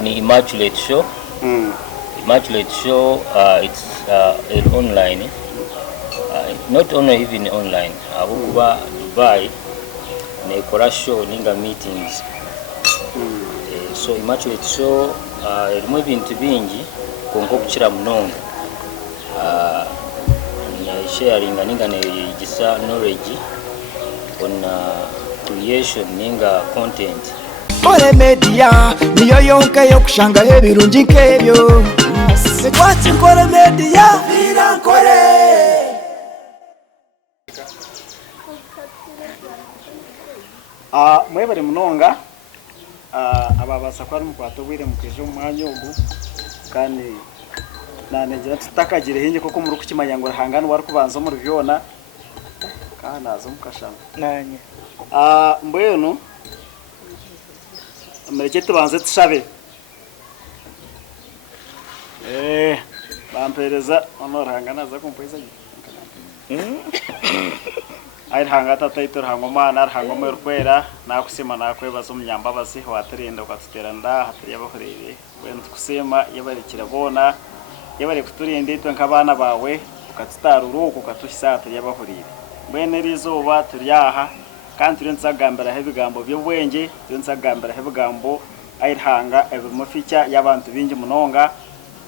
ni Immaculate Show. Immaculate Show, it's online. Not only even online. Abukuba Dubai nekora show ninga meetings. So Immaculate Show erimu ebintu bingi konko kukira munonga. Sharing ninga negisa knowledge on creation ninga content. Kore media niyo yonka yo kushanga ebirungi nkebyo. Sekwati Kore media birankore. Mwebare munonga ababasa kwa mukwato bwire mukeje umwanya ugu kandi nanegira tutakagire hinge koko muri kukimanya ngo hangana wari kubanza muri byona kana azo mukashana nanye mbwenu amereke tubanze tushabe bampereza honora hangana za kumpoiza ai hanga tataitor hangoma nar hangoma urkwera nakusema nakwebaza umunyamba basi waterenda ukatutera nda hatari yabahorere wenda kusema yabarikira bona yabari kuturinde itwe nk'abana bawe ukatustaruruko ukatushisa hatari yabahorere bene rizoba turyaha kandi turi nsagambira hebigambo by'ubwenge turi nsagambira hebigambo ai hanga ebimuficha y'abantu bingi munonga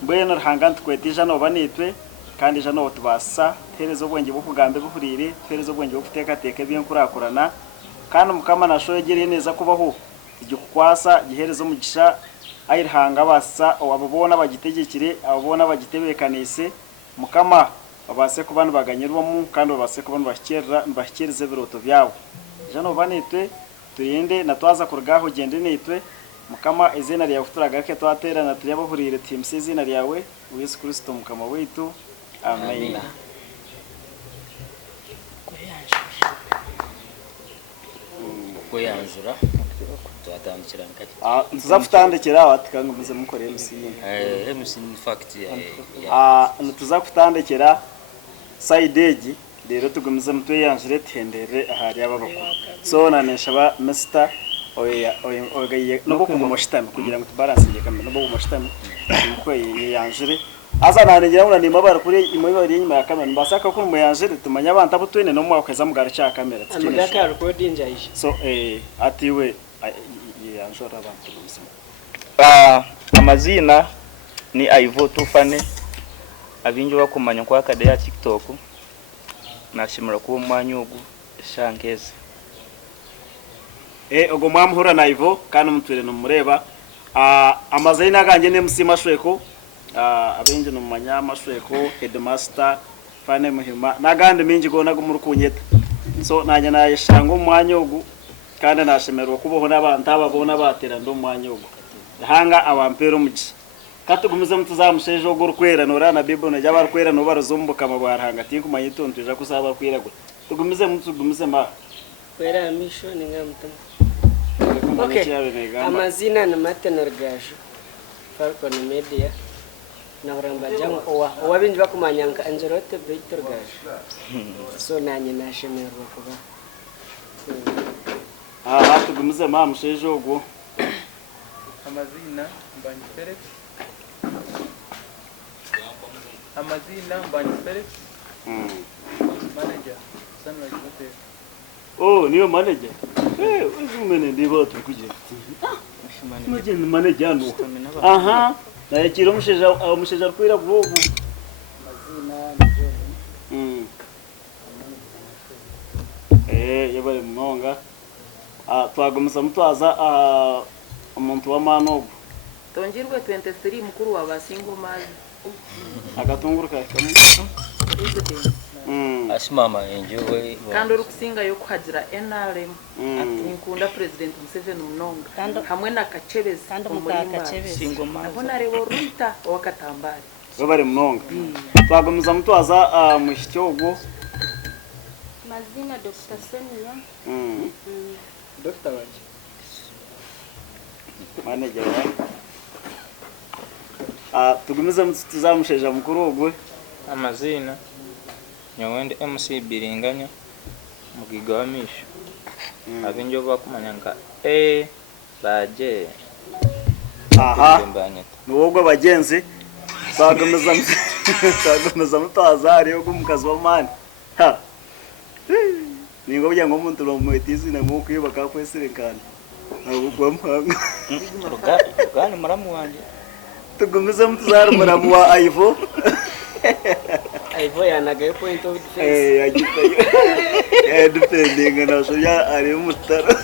mbwene hanga ntukwetija no banitwe kandi jano tubasa terezo bwenge bukugambe buhurire terezo bwenge bufuteka teke byenkurakurana kandi mukama nashoyegere neza kubaho igikukwasa giherezo mugisha ayirhanga basa ababona bagitegekire ababona bagitebekanise mukama babase kubana baganyirwamo kandi babase kubana bashyikirize biroto byabo jano banitwe turinde natwaza kurgaho gende nitwe mukama izina ryawe turagake twaterana turyabuhurire timse izina ryawe Yesu Kristo mukama wetu. Amen. Kuyanjura tuatandikira nkati. Tuzafutandikira watikangumuze mukore MC. MC in fact tuzafutandikira sideji rero tugumize mutwe yanjire tendere ahari ababako. So nanesha ba Mr. oya no kumushitame kugira ngo tubalance kamera no kumushitame nuko yanjire aza nanegera una nimabara kuri imibari nyuma ya kamera mbasaka ko muyanjire tumanya abantu abutwene no mwakweza mugara cha kamera amagaka recording jaisha so atiwe yanjora abantu amazina ni Ivo Tufane abinjo bakumanya kwa kade ya TikTok nashimira kuba umwanya ugu shankeze ogo mwamuhura na Ivo kandi mutwire no mureba amazina ganje ne musima shweko abenje no manyama shweko headmaster fane muhima nagande mingi gona go murukunyeta so nanya nayishanga umwanya ugu kandi nashemerwa kuboho n'abantu ababona batera ndo umwanya ugu hanga abampero muki katugumize mutuzamusheje ogo rukwera nora na bibo najya barkwera no baruzumbuka mabaranga tinku manyitontuja kusaba kwiragwa tugumize ma kwera misho ningamutama. Okay. Amazina na Matenor Gasho Falcon Media na uramba jangu owa binji bakumanyanga Angelote Victor Gasho so nanye nashemerwa kuba tugumize ma musheje ogo amazina Mbani Felix manager Sunrise Hotel. Oh, niyo manager. Uzumene ndibo tukuje. Manager no. Aha. Na yakira umusheja kwira vuvu. mazina yabare munonga. Twagomeza mutwaza umuntu wa manogo. Tongirwe 23 mukuru wa basingo mazi. Agatunguruka kamwe. Asimama enjoy kandi urukusinga yo kuhagira NRM ati nkunda president Museveni munonga hamwe na Kachebezi kandi mutaka singo mazi abona rebo ruta wakatambari babare munonga twagomeza mutwaza mushityogo mazina Dr. Senia Dr. Waji manager tugumize tuzamusheja mukuru ogwe amazina Nyawende MC Biringanya mugiga wa misho abinjo bakumanyanga baje aha mbanyeta n'ubwo abagenzi twagomeza mutazari yo gumukazi wa mani ha ningo bya ngo umuntu romwetizi na mu kwibaka kwesirekana nabugwa mpanga rugani muramu wanje tugomeza mutazari muramu wa Ivo Ivo yanagaye point of defense agitayo depending na so ya ari mutara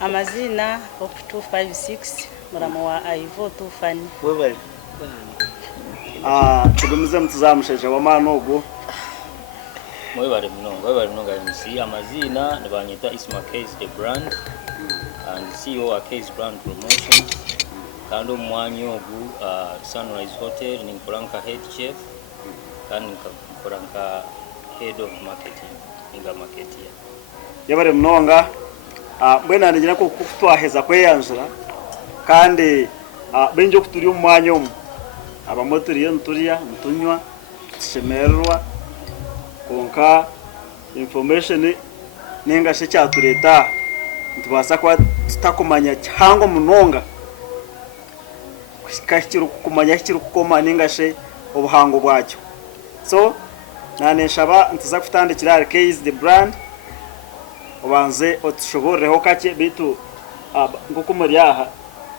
amazina op 256 muramu wa Ivo tufani wewe tugomeza mutazamushaje wa manogo mwebale munonga MC amazina nabanyita Isma Case the brand and CEO wa Case Brand Promotions kandi omwanya ogu Sunrise Hotel ninkoranka head chef kandi nkoranka head of marketing inga marketing yabare munonga bwena ngira ko kutwaheza kweyanjira kandi benjo kuturi umwanya umwe abamotori yo nturiya ntunywa shemerwa konka information ninga she cyatureta ntubasa kwa tutakumanya cyangwa munonga kashikiro kukumanya kiro kukoma ninga she obuhango bwacyo so naneshaba ntiza kutandikira Case the brand ubanze otushoboreho kake bitu ngoko muri aha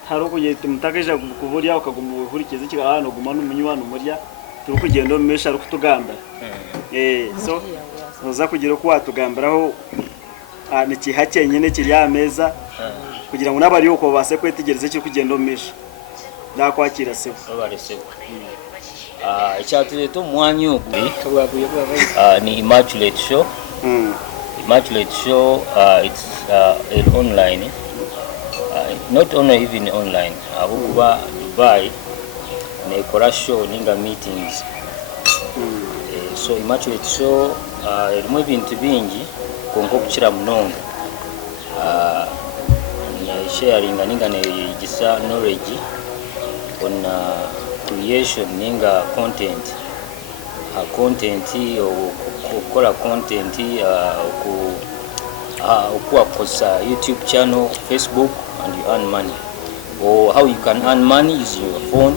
hari ukugenda mutakaje kuburya ukaguma uhurikiza kigahano guma n'umunywana umurya turi kugenda umesha ari kutugamba so uza kugira ko watugambiraho nikihake nyine kiri ameza kugira ngo nabari uko base kwetegereza cyo kugenda umesha ndakwakira se babaresebo icyatuze to mwanya oguri ni Immaculate Show Immaculate Show it's online not only even online abukuba Dubai nekora show ninga meetings so Immaculate Show irimo ibintu bingi konko kukira munonga ni sharing ninga ne gisa knowledge on creation ninga content ukora content ukuwa kosa YouTube channel, Facebook, and you earn money. Or how you can earn money using your phone.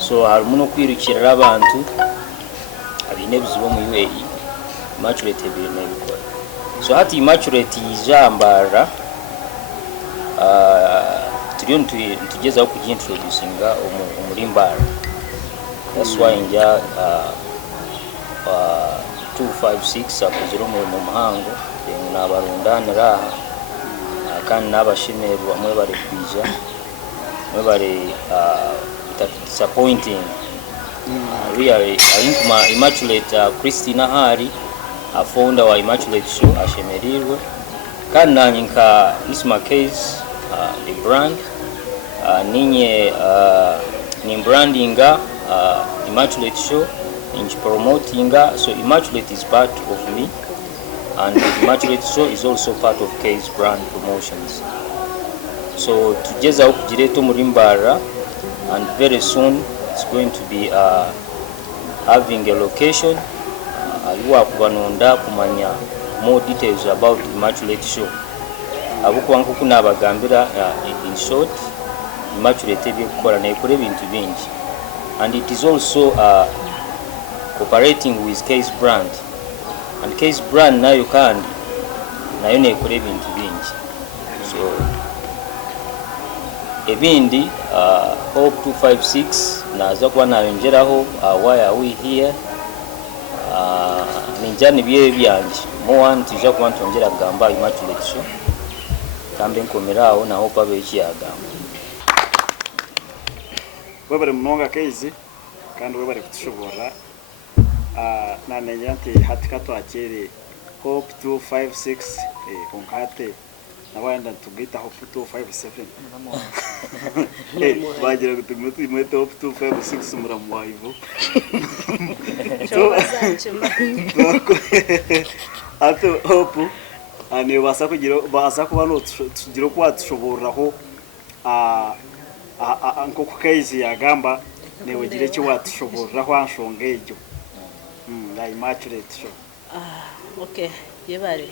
So harumuno kwirukira abantu abinebizibo mu UAE Immaculate ebirina bikora. So hati Immaculate ijambara turiyo ntugeza ku introducinga umurimbara. That's why nja 256 akuziro mu muhango n'abarundanira kandi n'abashimeru bamwe bari kwija bamwe bari disappointing really I think Immaculate Christina Hari a founder wa Immaculate Show ashemerirwe kandi nanye nka Isma Case the brand ninye ni brandinga Immaculate Show in promoting so Immaculate is part of me and Immaculate Show is also part of Case Brand Promotions. So tugeza ukugireto murimbara and very soon it's going to be having a location aliwa kubanonda kumanya more details about Immaculate Show abukubanko kuna abagambira in short Immaculate bikora nekore ibintu bingi and it is also cooperating with Case Brand and Case Brand nayo kandi nayo nekore ibintu bingi so ebindi Hope 256 naza kuba nayongeraho why are we here ninjani bye byanje mo one tija kuba ntongera gamba Immaculate Show kambe nkomeraho na Hope abeki yagamba webare munonga Case kandi webare kutushobora nanenya nti hatika twakere Hope 256 konkate nabanda tugita Hope 257 bagira gutumwe mwete Hope 256 muramu wa Ivo ato Hope ani basa kuba no tugira kwa tushoboraho anko Case yagamba newe gire cyo watushoboraho anshongejo la Immaculate Show okay yebare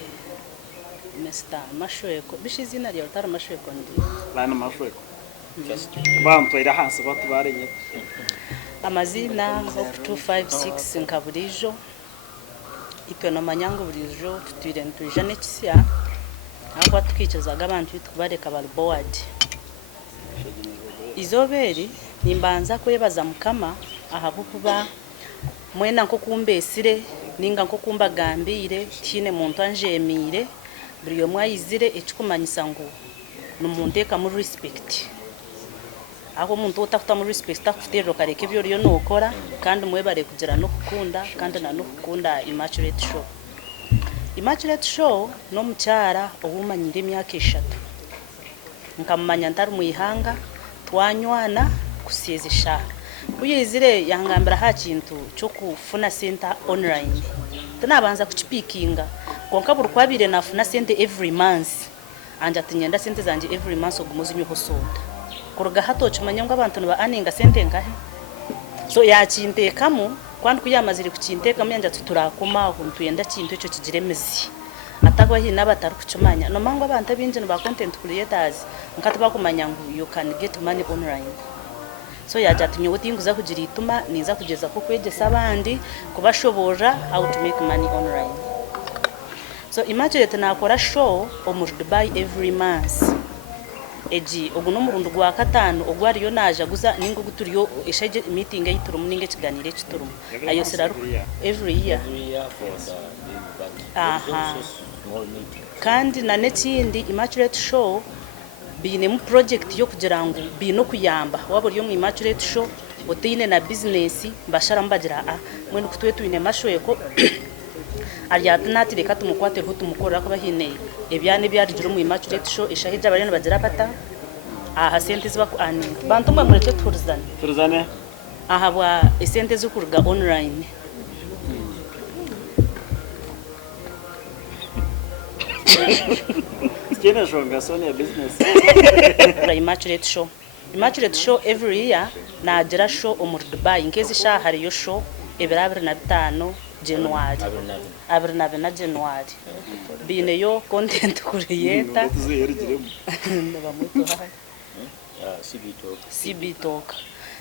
Mr. Mashweko bishizina rya utara Mashweko ndi Lana Mashweko bantu ira hansi batubarenye amazina of 256 nkaburijo ipeno manyango burijo tutire ntujane kisya akwa tukicazaga abantu tubareka bal board izoberi nimbanza kwebaza mukama ahabukuba mwena nko kumbesire ninga nko kumbagambire tine muntu anjemire buri yo mwayizire ekikumanyisa ngo numuntu eka mu respect aho muntu utafuta mu respect takufitero kareke byo riyo nokora kandi mwebare kugira no kukunda kandi na no kukunda Immaculate Show no mucyara obumanyire emyaka 3 nkamanya ntari muihanga twanywana kusiyezesha uyizire yangambira ha kintu cyo kufuna center online tunabanza kuchipikinga konka burkwabire nafuna center every month anja tinyenda center zanje every month ogumuzi nyo hosoda kuruga hato chumanya ngo abantu ba aninga center ngahe so ya kintekamo kwandi kuyamazire kukintekamo yanja tuturakoma kuntu yenda kintu cyo kigiremezi atagwa hina batari kucumanya no mango abantu abinje no ba content creators nkati bakumanya ngo you can get money online so yajatumye utinguza kugira ituma niza kugeza ko kwegesa abandi kubashobora how to make money online. So Immaculate nakora show omu Dubai every month eji oguno murundo gwa katano ogwari yo naja guza ningo guturiyo eshaje meeting ayiturumu ninge kiganire kiturumu ayo siraru every year for the small meeting kandi na nekindi Immaculate Show bine mu project yo kugira ngo bino kuyamba waburi yo mu Immaculate Show otine na business mbashara mbagira mwene kutwe tuine mashoyeko arya tunatire katumukwate hutumukora ko bahine ebyane byarigiro mu Immaculate Show ishahija barene bagira pata sente ziba ku ani bantu mwe mureke turzane bwa sente zukuruga online Kena shonga Sonia business Immaculate Show every year na agira show omu Dubai nkezi shahari yo show ebirabiri na 5 January na January bine yo content creator CB Talk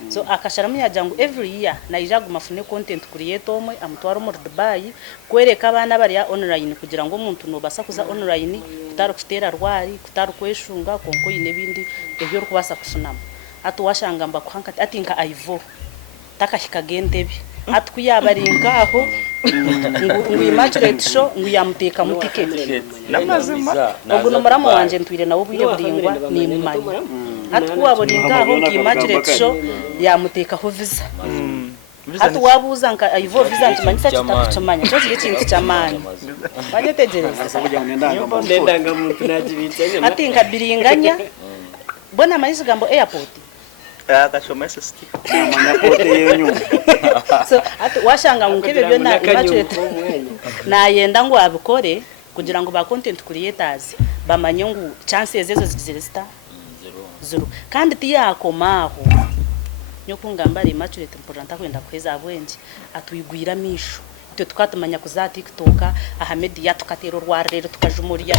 so akasharamu yajangu every year na ijagu mafune content creator omwe amutwara mu Dubai kwereka abana bari ya online kugira ngo umuntu no basa kuza online kutari kutera rwari kutari kweshunga konko yine bindi ebyo rukubasa kusunama atuwashanga mba kwankati atinka aivo takashika gendebe atkuyabaringa aho ngo Immaculate Show ngo yamuteka mu ticket namazima oguno muramu wanje ntwire nawo bwire buringwa ni mumanyi atkuwaboringa aho ngo Immaculate Show yamuteka ho visa atwabuza nka aivo visa ntmanyisa kitakucamanya cyo kiri kintu cyamani banyetegereza ndendanga muntu najibitse atinka biringanya bona mayisi gambo airport akashoma stick amanyapote yenyu so washanga ngebe byo na Immaculate na yenda ngo abikore kugira ngo ba content creators bamanye ngo chances ezo zizirista zero kandi tiyakomaho nyoko ngambara Immaculate important kwenda kweza abwenje atuyigwira misho twe tukatumanya kuza TikTok Ahmed yatukatero rwarero tukajumuriya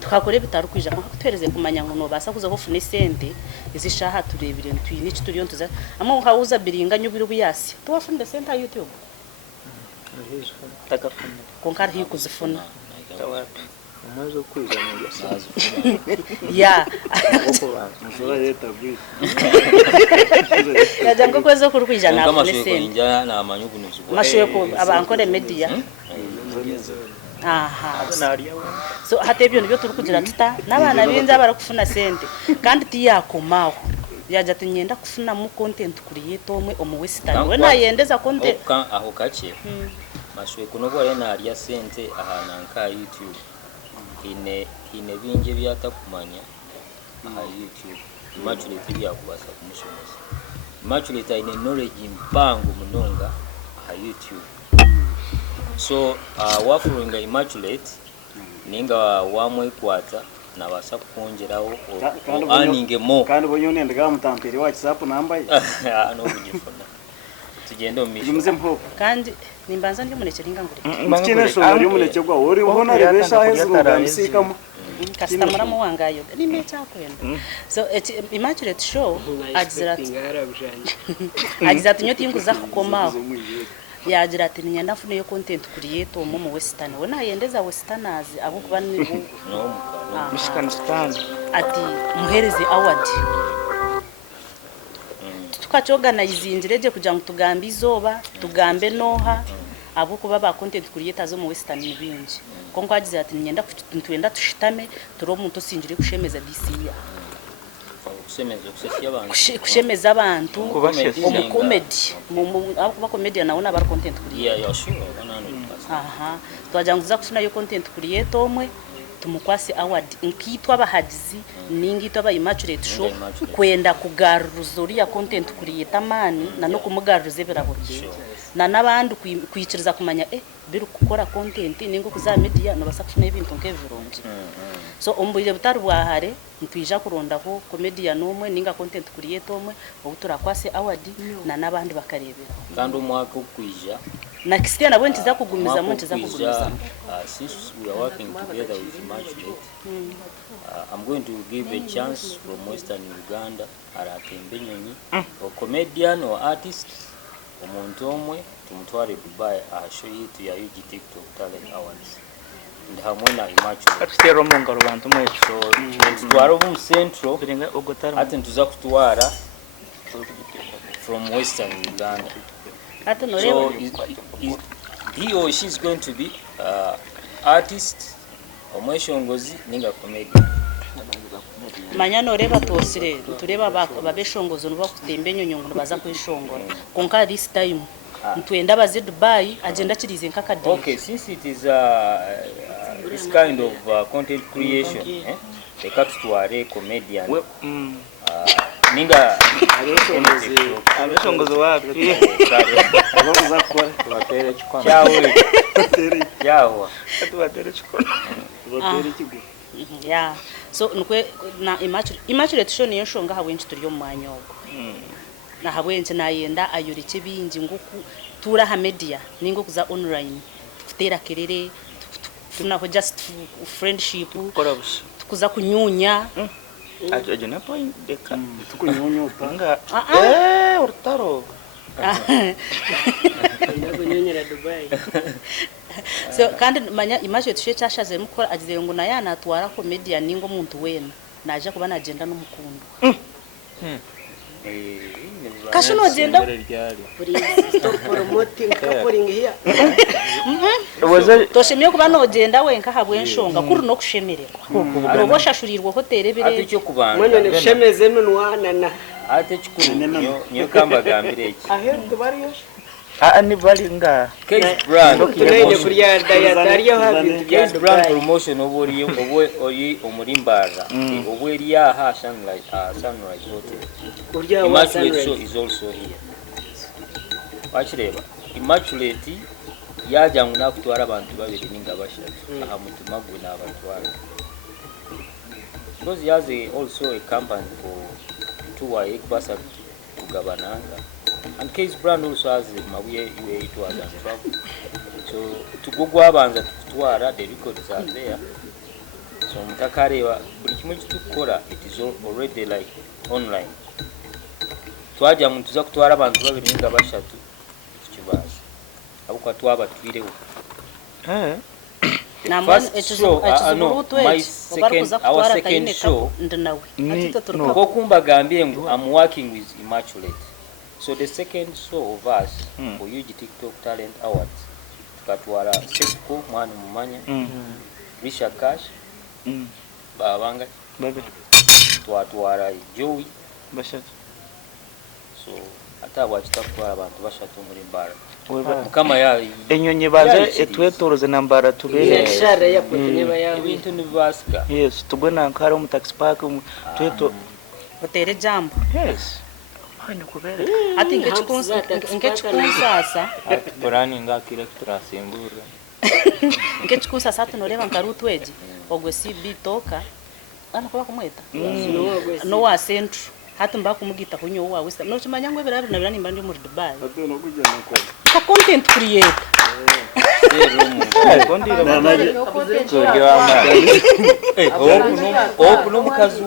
tukakore bitaru kwijana kutwereze kumanya ngo no basa kuza ko fune sente izishaha turebire ntwini kituriyo tuza amwe nkawuza biringa nyubiro buyasi tuwafunda sente ya YouTube takafuna konkara hi kuzifuna tawapi umaze kwizana yasazo ya musora yeta bwi yajango kwezo kurukwijana kama fune sente njya na amanyugu nuzubwa mashoyeko abankore media so hatebyo nibyo turi kugira tuta nabana binza barakufuna sente kandi tiyakomaho yaja tinyenda kufuna mu content creator omwe omu western we nayendeza content aho kache mashoye kuno bwa yana arya sente ahana nka YouTube ine binge byata kumanya aha YouTube Immaculate yakubasa kumushomoza Immaculate ine knowledge mpango munonga aha YouTube so wafuringa Immaculate ninga wamwe kwata na basa kongeraho aninge mo kandi bonyo nenda ga mutampiri wa WhatsApp namba ye no kugifona tugende mu Yumuze mpo. kandi nimbanza ndi muneke ringangure Mukine shonga yo muneke gwa uri ubona rebesha hezuga musikamo. customer mu wangayo ni mecha kwenda so Immaculate Show agira ati nyoti nguza kukomaho yagira ati nyanda mfune yo content creator mu western we nayendeza westerners abo kuba ni Michigan stand ati muhereze award tukacoganize injireje kugira ngo tugambe izoba tugambe noha abo kuba ba content creators zo mu western n'ibinji konko agize ati nyenda twenda tushitame turo umuntu sinjire kushemeza disiya kushemeza abantu mu comedy abo comedy naona aba content creator yeah sure 100%. aha twajanguza kusuna yo content creator omwe tumukwase award nkitwa abahagizi ningitwa aba Immaculate Show kwenda kugaruza uriya content creator mani na no kumugaruza biraburiye na nabandi kwiciriza kumanya biru gukora content ningo kuza media no basakuna ibintu nkevirungi so umbuye butari bwahare ntwija kurondaho comedian umwe ninga content creator umwe ubuturakwase award na nabandi bakarebera kandi umwaka ukwija na Christian abo ntiza kugumiza mu ntiza kugumiza since we are working together with Immaculate I'm going to give a chance from Western Uganda aratembe nyonyi or comedian or artist umuntu omwe tumutware Dubai show yitu ya UG TikTok Talent Awards hamwe na Immaculate atero mu ngaro bantu mwe so twaro mu central birenga ogotara ati ntuza kutwara from Western Uganda. So he or she is going to be artist omweshongozi ninga comedian. Manya noreba tosire tureba babeshongozo nuba kutembe nyonyongo baza kwishongora konka this time ntwenda baze Dubai agenda kirize nkaka day. Okay, since it is this kind of content creation the cut to a comedian ninga abeshongozo wapi Bavuza ko batere chikona yawe yawa batere chikona batere kigo. Yeah, so nkwe na Immaculate Show niyo shonga hawenje turiyo mwanyogo na hawenje nayenda ayuri kibingi nguku tura ha media ningo kuza online tutera kerere tunaho just friendship tukuza kunyunya aje na point deka Tukunyunyuta nga urtaro Ndakunyunyira Dubai. So kandi manya Immaculate Show cyashaze mukora agize ngo na yana atwara comedian ningo muntu wena naje kuba nagenda n'umukundo kasho no agenda Please stop promoting coupling here. toshemye kuba no agenda wenka habwenshonga kuri no kushemererwa abo shashurirwa hotel bire ati cyo kubanga Mwana ne shemeze nunwana na ate chikuru nyo kamba gambire iki ahendo bariyo. ni bali nga Case brand Tunende kuriya dayatariyo habi Case brand promotion obori omurimbara obori ya ha Sunrise Hotel. Urya wa Immaculate Show is also here. Wachireba Immaculate yaja nguna kutwara abantu babiri ninga bashatu aha mutuma guna abatwara because he has also a company for tour ekbasa kugabananga and Case brand also has mabuye UAE tours and travel so tugugwa abanza kutwara the records are there so mutakareba buri kimwe kitukora it is already like online twaja muntu za kutwara abantu babiri ninga bashatu kibaza abuko twaba twireho our second show ko kumba gambye ngo I'm working with Immaculate. So the second show of us for UG TikTok Talent Awards tukatwara Seko mwana mumanya Risha Cash babanga babe twatwara Joey bashatu so atabwa kitakutwara abantu bashatu muri mbara mukama ya enyonye baze etwetoroze nambara tubere share ya potene yawe ibintu nibasika yes tubona nkaro mu taxi park tweto hotel jambo yes hano kubere ati ngechikunsasa ati burani ngakira turasimbura ngechikunsasa tunoreba nkarutweje ogwe CB toka ana kuba kumweta no wa central hati mba kumugita kunyo wawe sa no chimanya ngo birabe na birani mbandi muri Dubai ate no kujana ko ko content creator okuno mukazi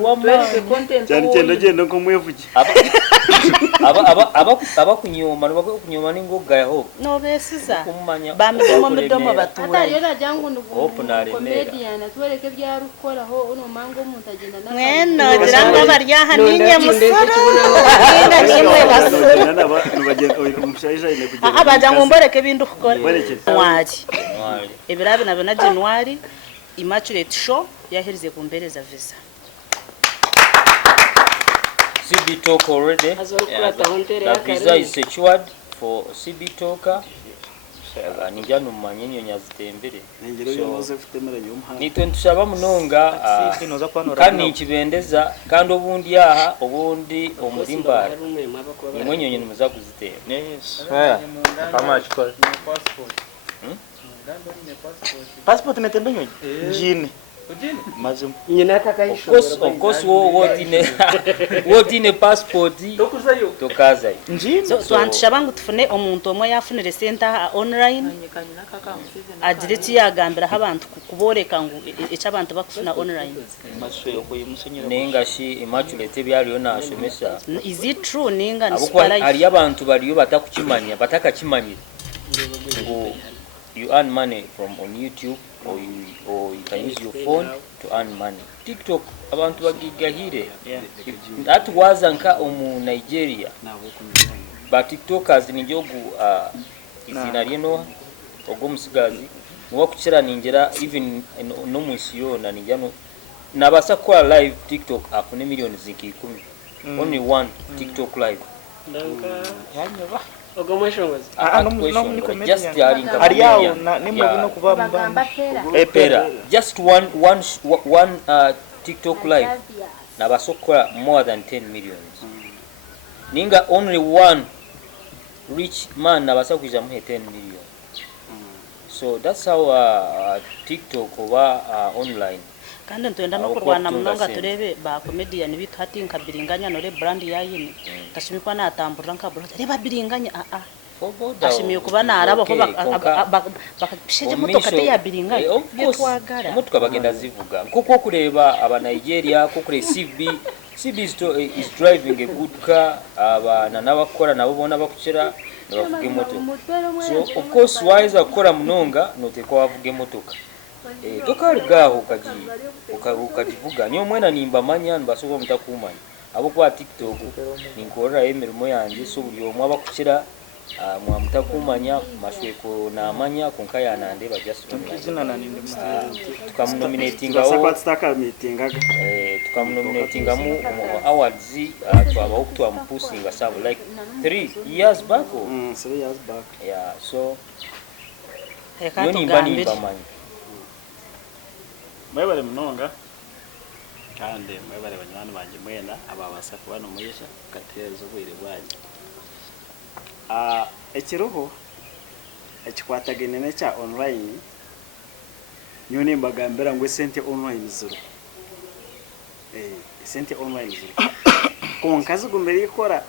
cyane cyane genda ko mwevuge abakunyoma bakunyoma n'ingoga yaho no besiza bamidomo midomo batuwe atari yora jangu comedian atwereke byarukoraho uno mango umuntu agenda na mweno diranga baryaha ninye musoro ninga nimwe basoro umushayija ine kugenda abajangu mboreke bindu ukora mwaki ibirabe nabo na January Immaculate Show yaherize kumbereza visa CB Talk already. The visa is secured for CB Talker. Nijano manyenyo nyazitembere. Nitushaba munonga kandi kibendeza kandi obundi aha obundi omulimba nimwenyonyo nimuza kuzitera. Yes. Kama chukua passport netembenyo njini mazum nyina kakaisho of course what in a passport tokaza so antishabangu tufune omuntu omwe yafunire center online agireti yagambira abantu kuboreka ngo echa abantu bakufuna online maswe okuyimusenyera nengashi Immaculate byaliyo nashomesa is it true ninga nisipala ali abantu baliyo batakukimanya batakakimanyira ngo you earn money from on YouTube or you can use your phone to earn money. TikTok abantu bagigahire that was anka omu Nigeria but TikTokers ni jogu izina ryeno ogomusigazi mwakukira ninjera even no musiyo na nijano nabasa kwa live TikTok afune millions ziki 10 only one TikTok live yanyoba ogomashongozi just ariao na nimugino kuva mbamba epera just one TikTok live nabasokola more than 10 millions ninga only one rich man nabasa kuja mu 10 million so that's how TikTok over online kandi ntwenda no kurwana munonga turebe ba comedian bitu hati nkabiringanya nore brand yayine tashimikwa natambura nkabura reba biringanya ashimiye kuba narabo ko bakashije mutoka te yabiringanya yetwagara mutoka bagenda zivuga kuko kureba aba Nigeria ko kure CB is driving a good car abana nabakora nabo bona bakukira bavuge motoka so of course wise akora munonga noteko wavuge motoka dokari gaho ukajivuga niyo mwena nimba manya nbasoba mutakumanya abo kwa TikTok ninkorera emirimo yanje so buri omwe abakukira mwa mutakumanya mashweko na amanya kunkaya nande bajust izina naninde tukamunominatinga tukamunominatinga mu awards twaba okutwa mpusinga sabo like 3 years back 3 years back yeah so yoni nimba manya mwebale munonga kandi mwebale banywana banje mwena ababasa kubana umuyesha katezo bwire bwanyu ekiruho ekikwatagenene cha online nyoni mbagambira ngo sente online zero sente online zero konkazi gumbere ikora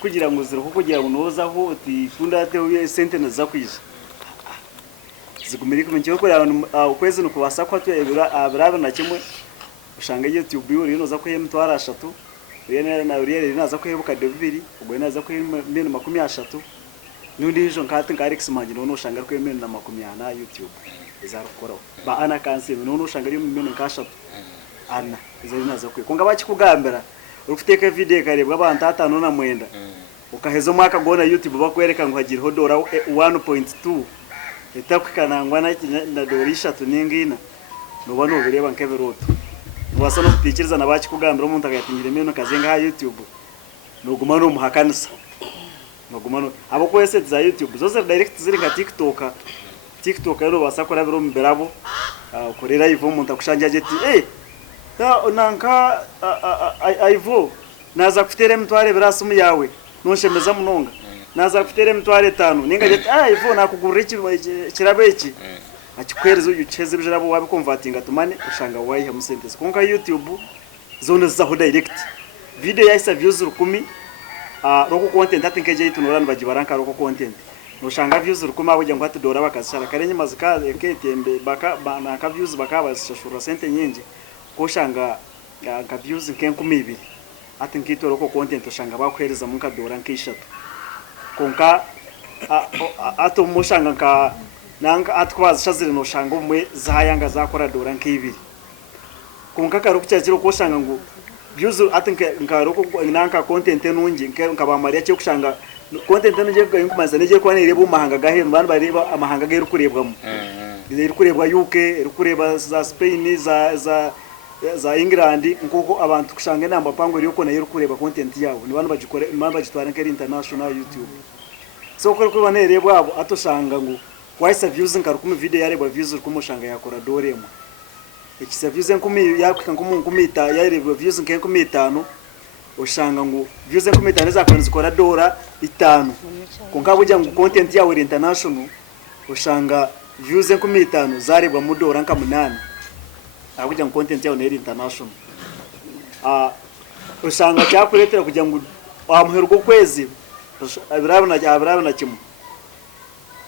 kugira ngo zero kugira ngo nozaho uti kundate sente naza kwije zigumiri kumenye ko ukwezi no kubasa kwa tu abirabe na kimwe ushanga YouTube yuri no za ko yemtwara 3 uyene na uriyere naza ko yebuka 2 ubwo naza ko yemene 30 nundi hizo nkati nkarix manji no ushanga ko yemene na 50 na YouTube izarukora ba ana kanse no ushanga yemene nkashatu ana izari naza ko konga bakikugambira urufiteka video karebwa abantu 5 na mwenda ukahezo mwaka gona YouTube bakwereka ngo hagiriho dora 1.2 etakwikana na dorisha tuningina nuba nubireba nkeberoto wasa no kutikiriza nabaki kugambira umuntu agatingira meno kazenga ha YouTube nuguma no muhakanisa nuguma no abo kwese za YouTube zose direct ziri nka TikTok rero basakora biro mberabo korera ivo umuntu akushanja jeti nanka ivo naza kutere mtware birasumu yawe nonshemeza munonga naza kutere mtware 5 ninga jeti ivo nakugurira ikirabe iki akikwereza uyu cheze bijirabo wabikonvatinga tumane ushanga wayiha musentese konka YouTube zone zaho direct video yaisa views 10 roko content atinkeje itunurana bagibaranka roko content nushanga views 10 abujya ngo atudora bakazishara karenye mazika ketembe baka banaka views bakabashashura sente nyingi koshanga ka views nke 12 atinkito roko content ushanga bakwereza mu kadora nkishatu konka ato mushanga ka nanga atwaza shazire no shanga umwe zahayanga zakora dora nk'ibiri konka karo kucyakiro koshanga ngo views atinke ngaroko nanka content nungi nkaba Maria cyo kushanga content nungi kumaza neje ko nireba umahanga gahe abantu bareba amahanga gahe kurebwamo iri kurebwa UK iri kureba za Spain za England nkoko abantu kushanga namba pango iri ko nayo kureba content yabo ni bantu bagikora imamba bagitwara nk'eri international YouTube so ko banerebwa abo atoshanga ngo waisa views nkarukuma video yareba views kumushanga yakora doremo ikisa views nkumi yakwika nkumita yareba views nkumi 5 ushanga ngo views nkumi 5 zakora zikora dora 5 konka bujya ngo content yawe international ushanga views nkumi 5 zarebwa mu dora nka 8 abujya ngo content yawe neri international ushanga cyakuretera kujya ngo amuheruko kwezi abirabona kimwe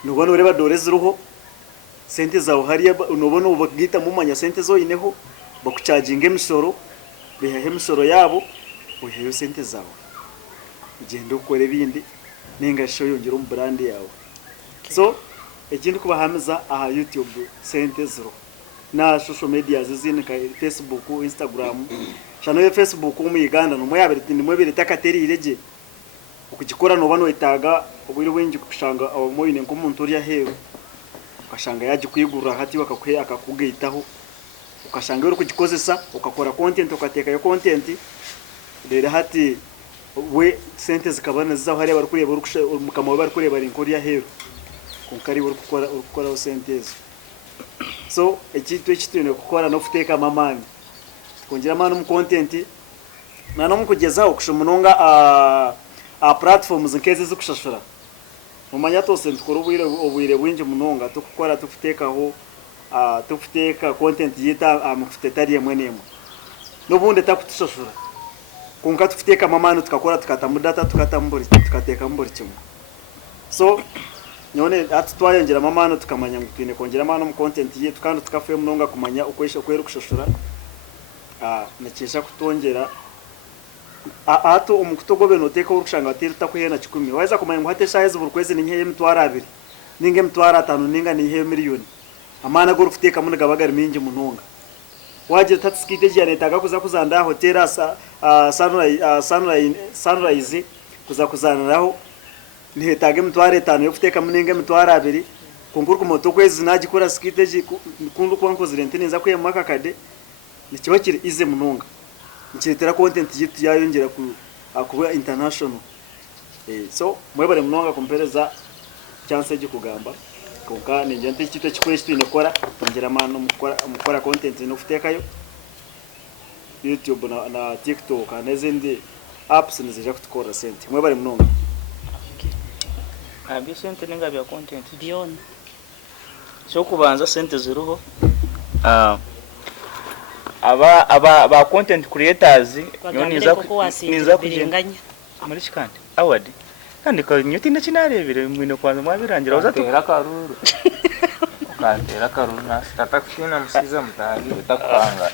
nubona ureba dore ziruho sente zawo hariya nubona ubagita mu manya sente zo ineho bakucaginga emisoro bihehe emisoro yabo uheyo sente zawo ugenda ukore bindi ningasho yongera mu brand yawe so ikindi kubahamiza aha YouTube sente zero na social media zizine ka Facebook Instagram channel ya Facebook mu Uganda no muyabiri takateri ireje ukugikora no bano itaga ubiri wengi kushanga abamoyine ngo umuntu uri yaheru ukashanga yaje kwigurura hati bakakwe akakugitaho ukashanga uri kugikozesa ukakora content ukateka yo content rero hati we sente zikabana zizaho hari bari kureba mukama bari kureba inkori yaheru kunkari uri gukora senteze so ekitwe gukora no futeka mamani kongera amana mu content nano mu kugezaho kushumunonga platforms nkeze zikushashura mumanya tose tukora ubwire bwinje munonga tukukora tukutekaho tukuteka content yita amufutetari yemwe nobundi takutushashura kunka tukuteka mamano tukakora tukatamudata tukateka mbori kimwe so nyone atutwayongera mamano tukamanya ngutine kongera amano mu content ye tukandi tukafuye munonga kumanya ukwesha kwera kushashura nakesha kutongera ato umukutogobe noteka urushanga atiri takwihena 10 waiza kumanya ngo hate shaye z'uburkwezi ni nkeye mtwara 2 ninge mtwara 5 ninga ni nkeye miliyoni amana go rufuteka munaga bagari mingi munonga waje tatskite jane taga kuza kuzanda hotela sunrise kuza kuzaniraho ni hetage mtware 5 yo futeka muninge mtwara 2 kunguru ku moto kwezi nagikora skite kundu kwanko zirente neza kwemaka kade ni kiba kiri ize munonga nchitera content yitu yayongera kuba international so mwebare munonga kumpereza chance yo kugamba konka ni njante cyito kikoresha twinekora tongera amano mukora content no futekayo YouTube na TikTok n'izindi apps nizija kutukora sente mwebare munonga abyo sente ninga bya content biona so kubanza sente ziruho aba content creators niza kugenganya muri kikandi award kandi ko nyuti ndacinarebere mwine kwanza mwabirangira uzatera karuru ukantera karuru natakushina musiza mutari utakwanga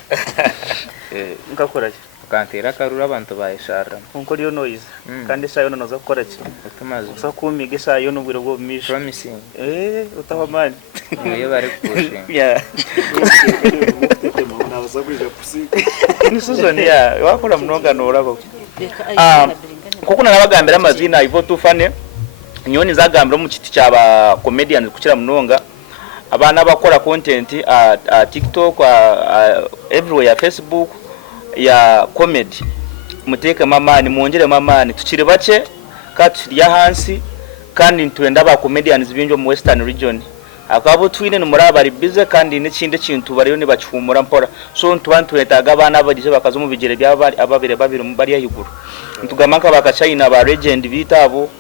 ngakora ukantera karuru abantu bayishara nko riyo noise kandi sayo noza gukora ki utumaze usa kumige sayo n'ubwiro bwo misho promising utawamani niyo bari kushinga yeah ni Susan ya wakora mnoga norabo kuko narabagambira amazina ivo tufane nyoni zagambira mu kiti cyaba comedian kukira mnonga abana bakora content TikTok everywhere Facebook ya comedy muteka mamani mwongere mamani tukiri bace kati ya hansi kandi ntwenda ba comedians binjo mu Western region akabo twine numurabari bize kandi n'ikindi kintu bariyo ni bacumura mpora so ntubantu letaga abana bagije bakazo mu bigere by'abari ababiri mu bari yayiguru ntugamaka bakacayina ba legend bitabo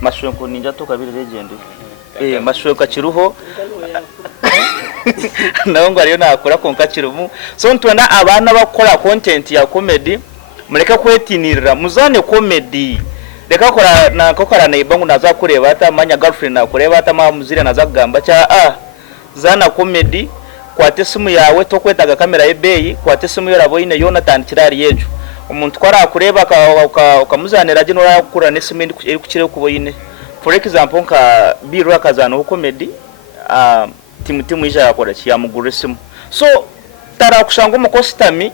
mashwenko ninja toka biri legend mashwenko kiruho naho ngo ariyo nakora konka kirumu so ntubona abana bakora content ya comedy mureka kwetinirira muzane comedy reka kora na kokara na ibangu naza kureba hata manya girlfriend na kureba hata mamuzire naza kugamba cha zana comedy kwate simu yawe to kwetaga kamera yebeyi kwate simu yorabo ine Jonathan kirari yejo umuntu twara kureba ukamuzanira je nora kura nesimu iri kukire kuboyine for example nka biro akazana comedy timu ija yakora cyamugura simu so tara kushanga umukostami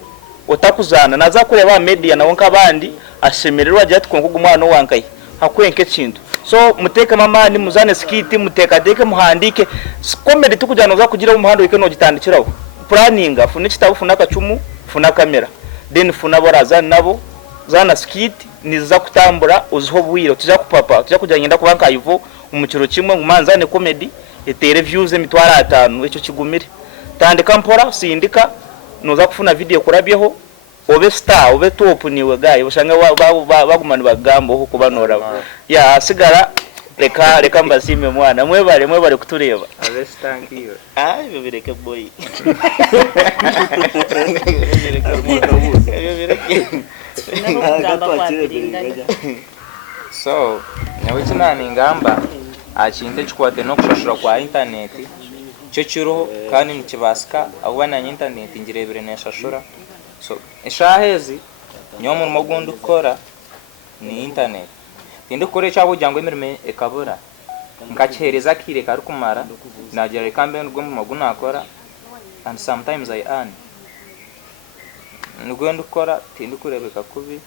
utakuzana naza kureba media nawo nkabandi ashemererwa jati konkuga umwana wankaye hakwenke kintu so muteka mama ni muzane skiti muteka deke muhandike comedy tukujana uza kugira umuhando wike no gitandikiraho planning afune kitabu funa kacumu funa kamera then funa boraza nabo zana skiti niza kutambura uziho bwiro tuja kupapa tuja kujyanyenda kubanka yivo umukiro kimwe ngumanzane comedy etere views emitwara 5 eco kigumire tandika mpora sindika noza kufuna video kurabyeho obe star obe top niwe gaye bushanga bagumana bagambo ho kubanora ya sigara reka mbazime mwana mwebale kutureba abe star ngiyo ibyo bireke boy so nawe kinani ngamba akinte chikwate no kushashura kwa internet cyo kiroho kandi mukibasika abana internet ngirebere neshashura so eshahezi nyo mu magundu kora ni internet tinde kore cyabo jango emirime ekabura nkachereza kire kari kumara nagira ikambe ngo mu maguna akora and sometimes I earn nugendo kora tinde kurebeka kubi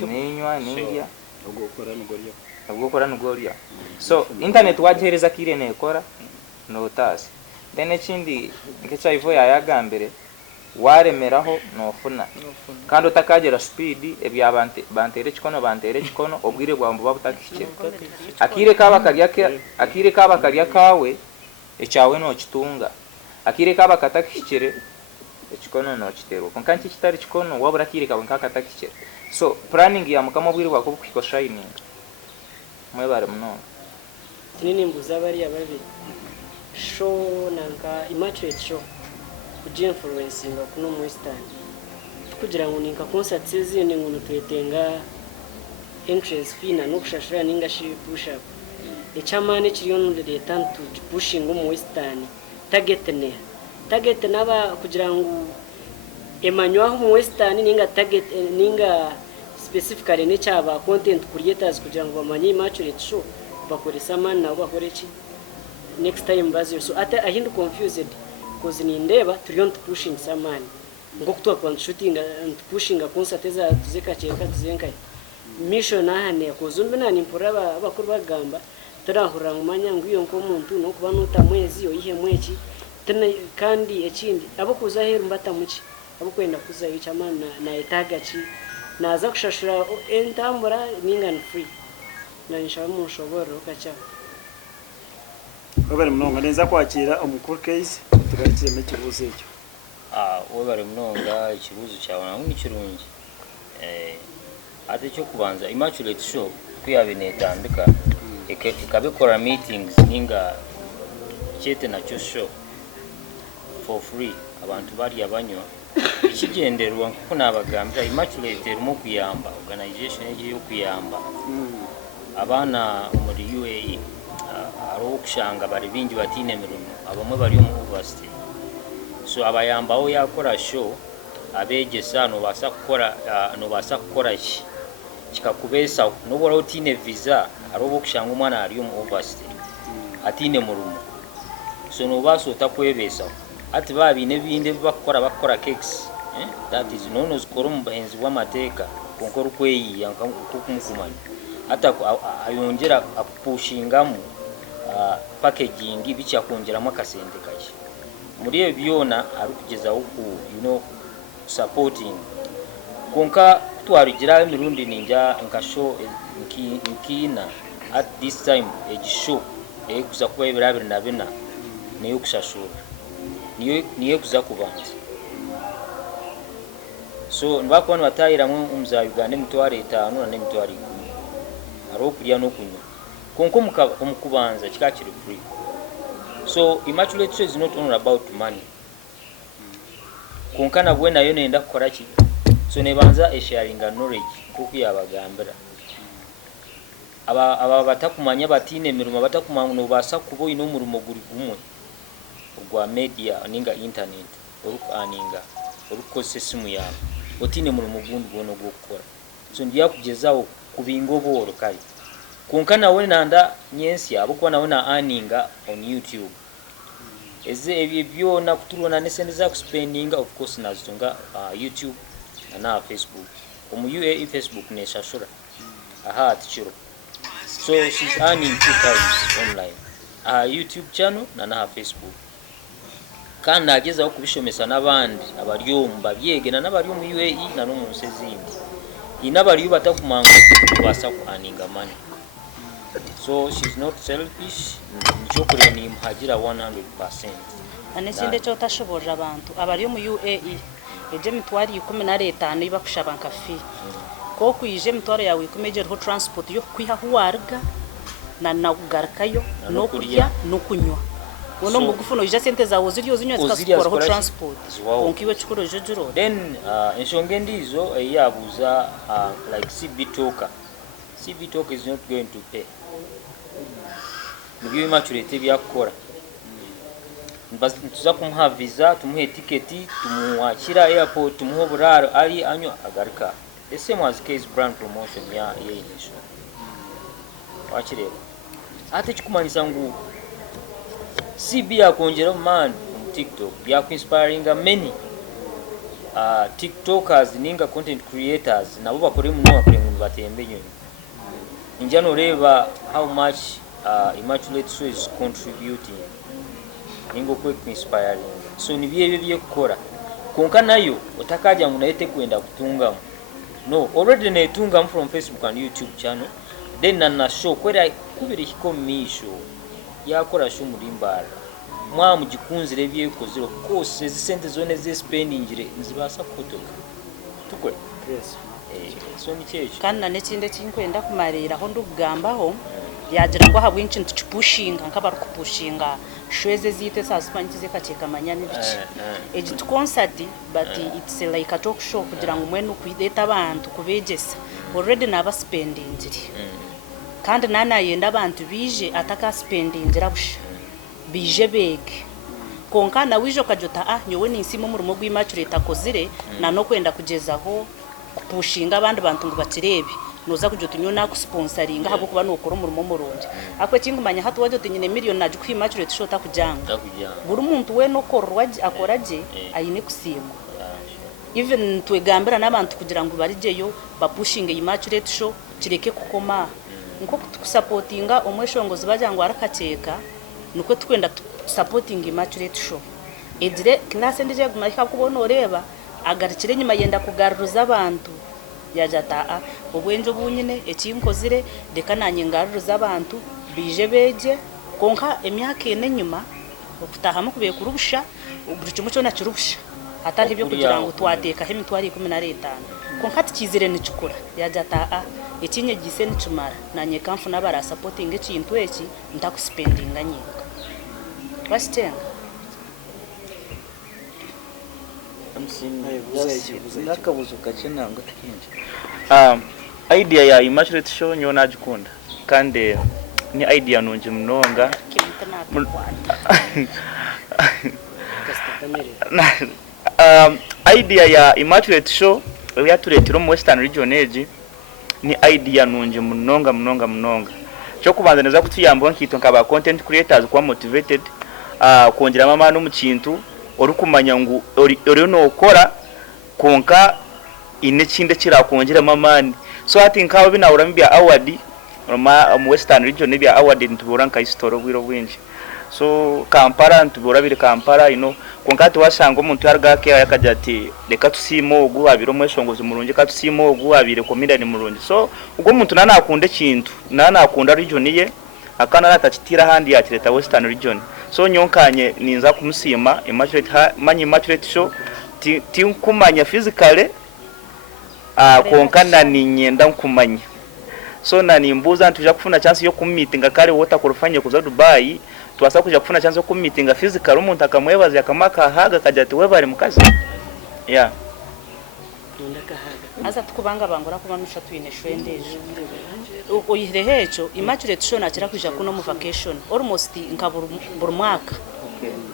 ninywa ningia ugukora nugoria so internet wagereza kire nekora no tasi then ekindi nkecha ivo yayagambere waremeraho nofuna kandi utakagera speed ebyabante bantere chikono obwire bwambo babutakike akire kaba kariya kawe echawe no kitunga akire kaba katakikire ekikono no kitero konkanki kitari chikono wabura kire kaba nkakatakikire so planning ya mukama bwire bwako bukiko shining mwebare muno nini mbuza bari ababi show nanka immaculate show kuji influencing kuno mu western kugira ngo ninka concert zindi ngo twetenga entrance fee na no kushashira ninga shi push up echamane kiriyo no leta ntu pushing mu western target naba kugira ngo emanywa mu western ninga target ninga specifically ne cyaba content creators kugira ngo bamanye immaculate show bakore samana nabo bakore ki next time bazi so ata ahindu confused cause ni ndeba turiyo pushing samana ngo kutwa kwa shooting and pushing a concert za tuzeka cheka tuzenka mission ahane cause umbe nani mpora abakuru bagamba turahura ngumanya ngo iyo nko muntu no kuba nuta mwezi yo ihe mweki tena kandi ekindi abo kuza heru mbata muki abo kwenda kuza yicamana na etaga ki naza kushashura entambura ningana free na nshaba mu shoboro kacha Obere mnonga neza kwakira umukuru case tugarikire mu kibuzo cyo obere mnonga ikibuzo cyawe namwe kirungi ate cyo kubanza immaculate show kuyabinetandika ikabikora meetings ninga chete na cyo show for free abantu bari abanywa ikigenderwa kuko nabagambira immaculate mu kuyamba organization yo kuyamba abana muri UAE aro kushanga bari bingi batine mirumo abamwe bari mu university so abayambaho yakora show abegesa no basa gukora iki kikakubesa no bora utine visa aro kushanga umwana ari mu university atine murumo so no baso takwebesa ati babine binde bakora cakes that is known as korum bahenzi wa mateka konkoro kweyi yankumkumanya ata ayongera apushingamu packaging bicha kongeramo akasente kaje muri ebyona ari kugeza uku supporting konka twarigira imirundi ninja nkasho nkina at this time show kuza kuba ibirabiri na bina niyo kushashura niyo kuza kubanza so ndabakwana batayira mu umuzayugande mutware 5 na mutware 10 aro kuriya no kunywa konko mukubanza kikakiri free So Immaculate Show is not only about money. Kunkana bwena yo nenda kukora ki. So nebanza sharing knowledge kuko yabagambira. Aba batakumanya batine mirumo batakumanya basa kubo ino murumo guri gumwe. Ogwa media ninga internet oruko aninga oruko sesimu yawe. Otine murumo gundu bono gukora. So ndiya kugezaho kubingo boro kali. Kunkana we nanda nyensi abo kwa naona aninga on YouTube. Eze ebyo na kutulona nesende za spendinga of course nazunga YouTube na Facebook. UAE Facebook ne shashura. Aha tichiro. So she's earning 2 times online. YouTube channel na Facebook. Kandi ageza kubishomesa nabandi abaryomba byegena nabaryom UAE na no mu nsezindi. Inabariyo batakumanga basa ku earninga money. So she's not selfish. Nchokore ni mhajira 100%. Anesinde cyo tashoboje abantu abari mu UAE eje mitwari 15 iba kushabanka fi. Ko kuyije mitwaro yawe ikumeje ho transport yo kwihahuwarga na nagarkayo no kurya no kunywa. Wono mugufuno ije sente zawo ziriyo zinywa zikasukora ho transport. Konkiwe chukuro jojuro. Then enshonge ndizo yabuza like CB Talker. CB Talker is not going to pay. Mugiye Immaculate byakora. Basi tuza kumuha visa, tumuhe tiketi, tumuwakira airport, tumuho buraro ari anyo agarika. The same as case brand promotion ya inisho. Wachireba. Ate chikumanyisa ngu CB yakongera man on TikTok ya inspiring many TikTokers ninga content creators nabo bakore mu bakore mu batembe nyoni. Injano reba how much Immaculate Show is contributing. Ningo kwe inspiring. So nibiye bye gukora. Konka nayo utakaja munayete kwenda kutungamu. No, already netungamu from Facebook and YouTube channel. Then na show kwera kubiri hikomisho yakora show murimbara. Mwa mugikunzire bye koziro kose zisente zone ze spending nzibasa kutoka. Tukwe. Yes. So ni cyeje. Kandi na nekinde kinkwenda kumarira ho ndugambaho yagira ngo habwe incintu kipushinga nk'abari kupushinga shweze zite saspanti zikacheka manyani bici ejit concert but it's like a talk show kugira ngo mwene ukwideta abantu kubegesa already naba spending kandi nana yenda abantu bije ataka spending rabusha bije bege konka na wijo kajota nyowe nisimo mu rumo rw'Immaculate akozire na no kwenda kugezaho kupushinga abandi bantu ngo bakirebe noza kujota nyo na kusponsoringa habo kuba nokora umurimo muronje akwe kingumanya hatu wajote nyine million naje ku Immaculate Show takujanga buri muntu we no korwaje akoraje ayine kusimo even twegambira nabantu kugira ngo barijeyo bapushinge Immaculate Show kireke kukoma nko kusupportinga omweshongozi bajangwa arakateka nuko twenda supporting Immaculate Show edire class ndije gumarika kubona oreba agarikire nyuma yenda kugaruza abantu yajata ubwenjo bunyine ekinkozire deka nanye ngaruza abantu bije beje konka emyaka ene nyuma okutaha mukubiye kurubusha uburucyo muco na kirubusha atari byo kugira ngo twateka he mitwari 15 konka tikizire nicukura yajata ekinye gise nicumara nanye kamfu nabara supporting ekintu eki ndakuspendinga nyinga basitenga idea ya Immaculate Show nyo najikunda kandi ni idea nunje mnonga idea ya Immaculate Show yaturetiro mu Western Region age ni idea nunje mnonga cyo kubanza neza kutuyamba nkito nkaba content creators kwa motivated kongera mama no mu kintu orukumanya ngo ori no ukora konka inekinde kirakongera mamani so I think how bina urambia award mu Western Region bya award ntubura nka histoire bwiro bwinji so Kampala ntubura biri Kampala konka twasanga umuntu yargake yakajya ati reka tusimo ogu abiro mweshongozi murunje katusimo ogu abire komida ni murunje so ubwo umuntu nanakunde kintu nanakunda region ye akana natachitira handi ya kireta Western Region so nyonkanye ninza kumusima Immaculate Show ti kumanya physically konkana ni nyenda nkumanya so nani mbuza ntuje kufuna chance yo kumitinga kare wota kurufanye kuza Dubai tubasa kuja kufuna chance ku meeting physical umuntu akamwebaza akamaka haga kajya ati we bari mukazi yeah aza tukubanga bangora kuba nusha twine shwendeje uyire hecho immaculate show nakira kwija kuno mu vacation almost nkabura buri mwaka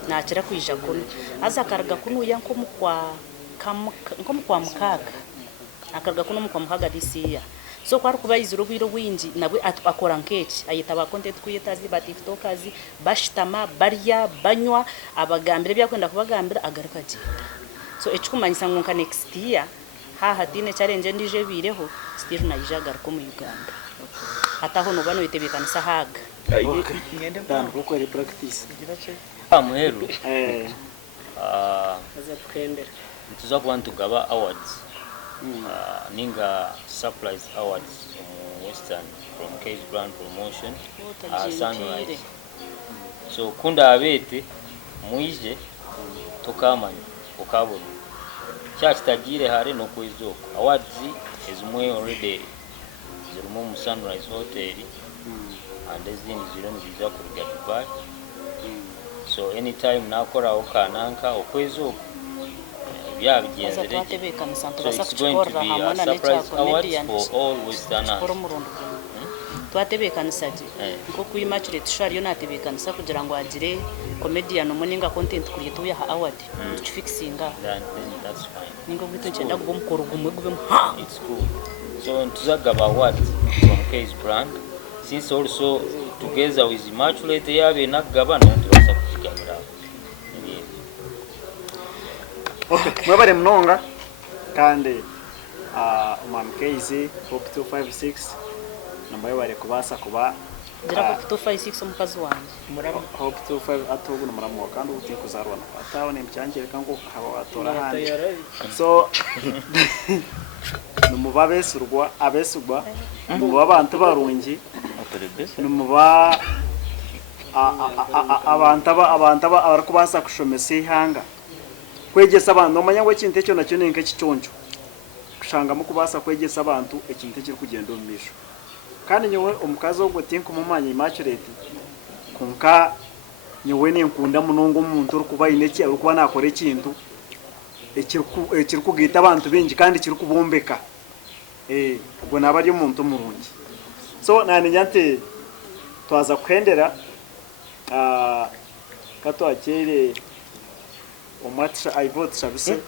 nakira kwija kuno aza karaga kuno yanko mukwa mukaga akaraga kuno mukwa mukaga disiya so kwari kuba izuru bwiro winji nabwe akora nkeki ayita ba content creators ba tiktokers bashitama barya banywa abagambire byakwenda kubagambira agaruka ati so ekikumanyisa ngonka next year haha dine challenge ndije bireho still nayijaga ko mu Uganda ataho no bano itebekanisa haga ngende bana kuko ari practice amuheru aza twendera tuza kubantu gaba awards ninga surprise awards western from Case Brand Promotion Sunrise so kunda abete muije tokamanya ukabona cyatagire hare no kwizoko awards ezimwe already zirimo mu Sunrise Hotel and ezindi ziro nziza ku Dubai so anytime nakora ukananka ukwezoko byabigenzere so it's going to be a surprise award for all Westerners twatebekanisa nko ku immaculate show yo natebekanisa kugira ngo agire comedian umuninga content creator ya award fixinga that's fine ningo bwito cyenda kubo mukoro gumwe gube it's cool so tuzagaba award from Case Brand since also together with immaculate yabe nagabana tubasa kukigamira mwebare mnonga kandi umam Case Hope 256 nambaye bare kubasa kuba dira Hope 256 umukazi wanje muramo Hope 25 atogu na muramo kandi uti kuzarwana ataho ne mcyangire kango haba atora handi so numubabesurwa abesugwa mu babantu barungi numuba abantu abarakubasa kushomesa ihanga kwegesa abantu umanya ngo kintu cyo nacyo ninka kiconjo kushanga mu kubasa kwegesa abantu ikintu cyo kugenda umisho kandi nyewe umukazi wo gutinka umumanya immaculate kunka nyewe ninkunda munongo umuntu uri kuba ineki ari kuba nakora ikintu ekiri kugita abantu bingi kandi kiri kubombeka ubwo nabari umuntu murungi so nani nyante twaza kwendera kato akere umatisha aivote shabise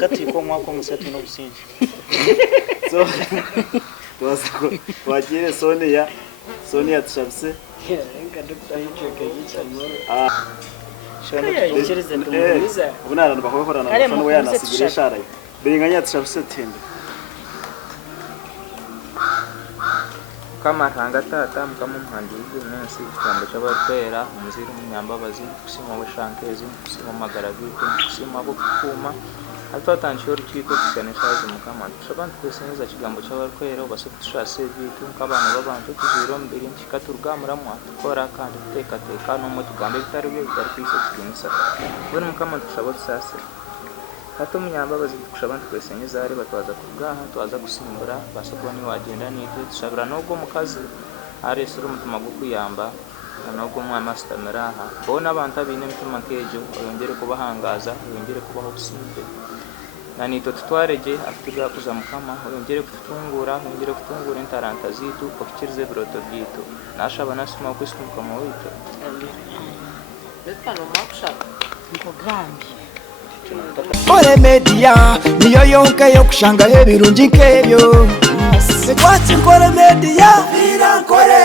gatiko mwako musatu no businji so twagire Sonia tshabise enga Dr. Hichoke yichamoro shana tumumiza ubunana bahohorana bafana we yanasigira shara binganya tshabise tende kama ranga tata mukama muhandi y'umunsi cyambo cy'abatwera umuziri umunyambabazi kusima we shankezi kusima magaravite kusima abo kuma atwatanshyo rukiko kusanishaje mukama shabantu kweseneza kigambo cy'abatwera basufusha bitu nk'abantu babanje kuziro mbere nkikaturgamura mu akora kandi teka no mu tugambe bitari byo bitari kwise kinisa bone mukama tushabo sase hato munyambabazi kushabantu kweseneza ari batwaza kubgaha twaza gusimbura basokwa ni wagenda n'ibyo tushabira nubwo mukazi ari suru mutuma gukuyamba nubwo mwana stameraha bona abantu abine mutuma kejo yongere kubahangaza yongere kubaho busimbe nani to tutwareje afitiga kuza mukama yongere kutungura intaranta zitu okikirize biroto byitu nashaba nasuma kwisuka mu wito betano makushaka mugambi Ole media niyo yonke yo kushanga hebirungi nkebyo Sekwati nkore media birankore